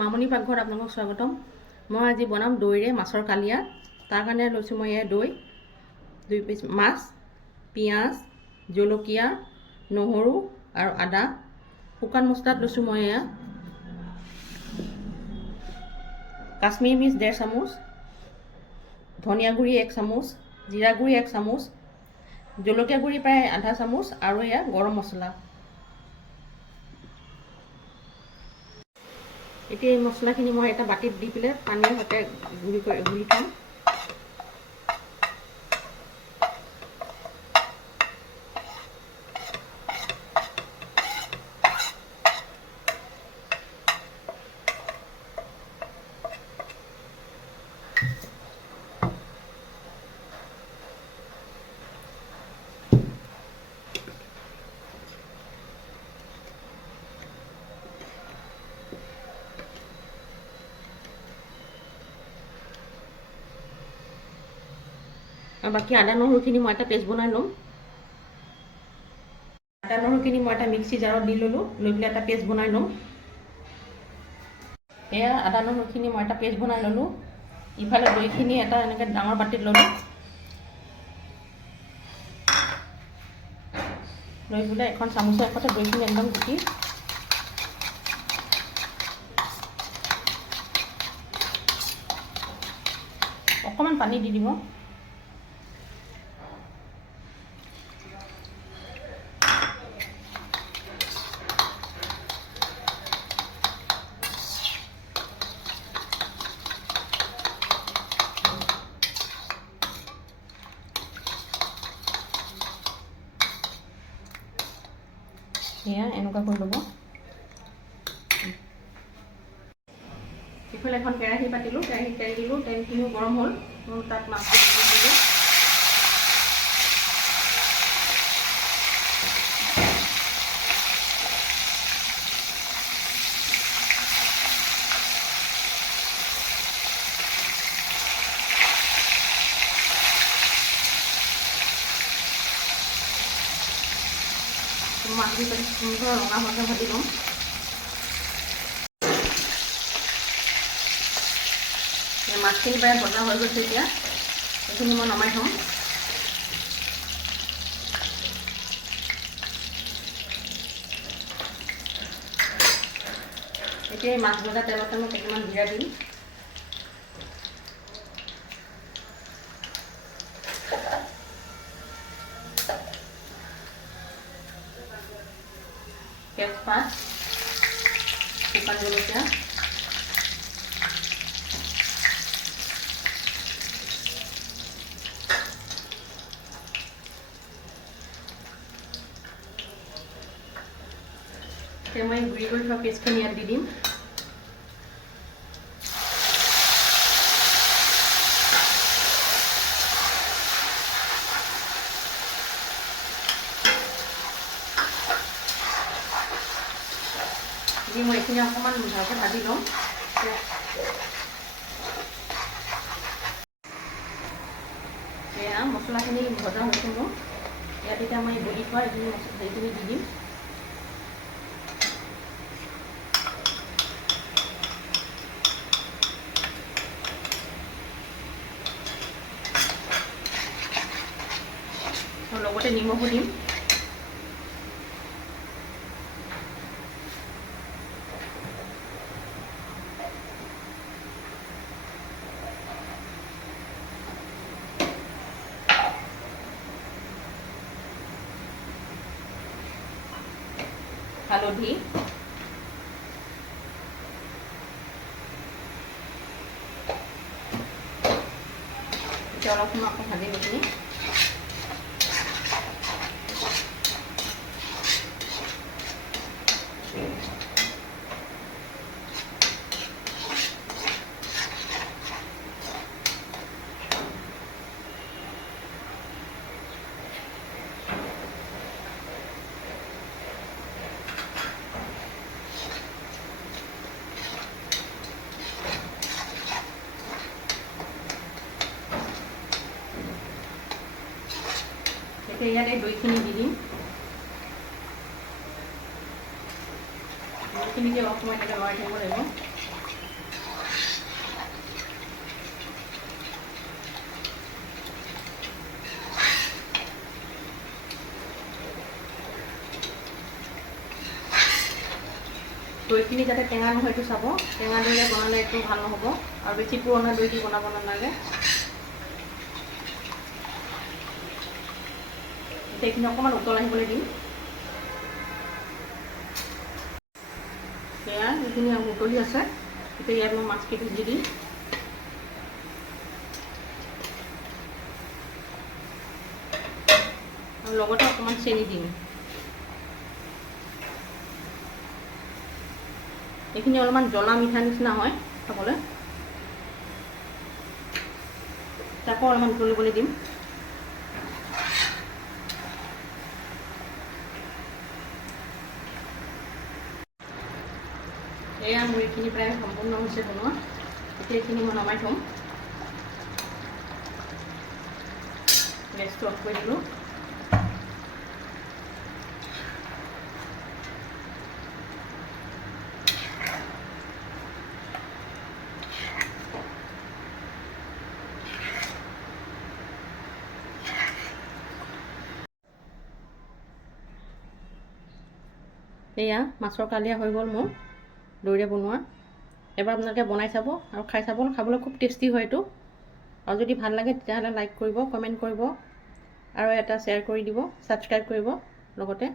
মামনি পাকঘৰত আপোনালোকক স্বাগতম। মই আজি বনাম দৈৰে মাছৰ কালিয়া। তাৰ কাৰণে লৈছোঁ মই এয়া দৈ, 2 পিচ মাছ, পিঁয়াজ, জলকীয়া, নহৰু আৰু আদা। শুকান মছলাত লৈছোঁ মই এয়া কাশ্মীৰী মিৰ্চ 1.5 চামুচ, ধনিয়া গুড়ি 1 চামুচ, জিৰা গুড়ি 1 চামুচ, জলকীয়া গুড়ি প্ৰায় আধা চামুচ আৰু এয়া গৰম মছলা। এতিয়া এই মছলাখিনি মই এটা বাটিত দি পেলাই পানীৰ সৈতে গুলি থ'ম। আৰু বাকী আদা নহৰুখিনি মই এটা পেষ্ট বনাই ল'ম। আদা নহৰুখিনি মই এটা মিক্সি জাৰত দি ল'লোঁ, লৈ পেলাই এটা পেষ্ট বনাই ল'ম। এয়া আদা নহৰুখিনি মই এটা পেষ্ট বনাই ল'লোঁ। ইফালে দৈখিনি এটা এনেকৈ ডাঙৰ বাটিত ল'লোঁ, লৈ পেলাই এখন চামুচৰ এখতে দৈখিনি একদম গুটি অকণমান পানী দি দিব। এয়া এনেকুৱা কৰি ল'ব। ইফালে এখন কেৰাহী পাতিলোঁ, কেৰাহীত তেল দিলোঁ, তেলখিনিও গৰম হ'ল, মই তাত মাছটো দি দিলোঁ। মাছটো সুন্দৰ ৰঙা হোৱাকৈ ভাজি ল'ম। মাছখিনি প্ৰায় ভজা হৈ গৈছে, এতিয়া এইখিনি মই নমাই থ'ম। এতিয়া এই মাছ ভজা তেলতে মই কেইটামান জিৰা দিম। তেজপাত, শুকান জলকীয়া, এতিয়া মই গুড়ি কৰি থোৱা পেষ্টখিনি ইয়াত দি দিম। দি মই এইখিনি অকণমান ভালকৈ ভাজি ল'ম। এয়া মছলাখিনি ভজা হৈছে মোৰ। ইয়াত এতিয়া মই গুলি থোৱা সেইখিনি দি দিম। লগতে নিমখো দিম। হালধি, এতিয়া অলপ সময় আকৌ ভাজি এইখিনি। ইয়াত এই দৈখিনি দি দিম। দৈখিনি অলপ সময় এনেকৈ লৰাই থাকিব লাগিব। দৈখিনি যাতে টেঙা নহয় সেইটো চাব। টেঙা দৈৰে বনালে একো ভাল নহ'ব, আৰু বেছি পুৰণা দৈ দি বনাব নালাগে। এইখিনি অকণমান উতল আহিবলৈ দিম। সেয়া এইখিনি উতলি আছে, এতিয়া ইয়াত মই মাছকেইটো দি দিম। আৰু লগতে অকণমান চেনি দিম। এইখিনি অলপমান জ্বলা মিঠা নিচিনা হয় খাবলৈ। তাকো অলপমান উতলিবলৈ দিম। এয়া মোৰ এইখিনি প্ৰায় সম্পূৰ্ণ হৈছে বনোৱা। এতিয়া এইখিনি মই নমাই থ'ম। গেছটো অফ কৰি দিলোঁ। এয়া মাছৰ কালিয়া হৈ গ'ল মোৰ দৈৰে বনোৱা। এবাৰ আপোনালোকে বনাই চাব আৰু খাই চাব, খাবলৈ খুব টেষ্টি হয় এইটো। আৰু যদি ভাল লাগে তেতিয়াহ'লে লাইক কৰিব, কমেণ্ট কৰিব, আৰু এটা শ্বেয়াৰ কৰি দিব, ছাবস্ক্ৰাইব কৰিব লগতে।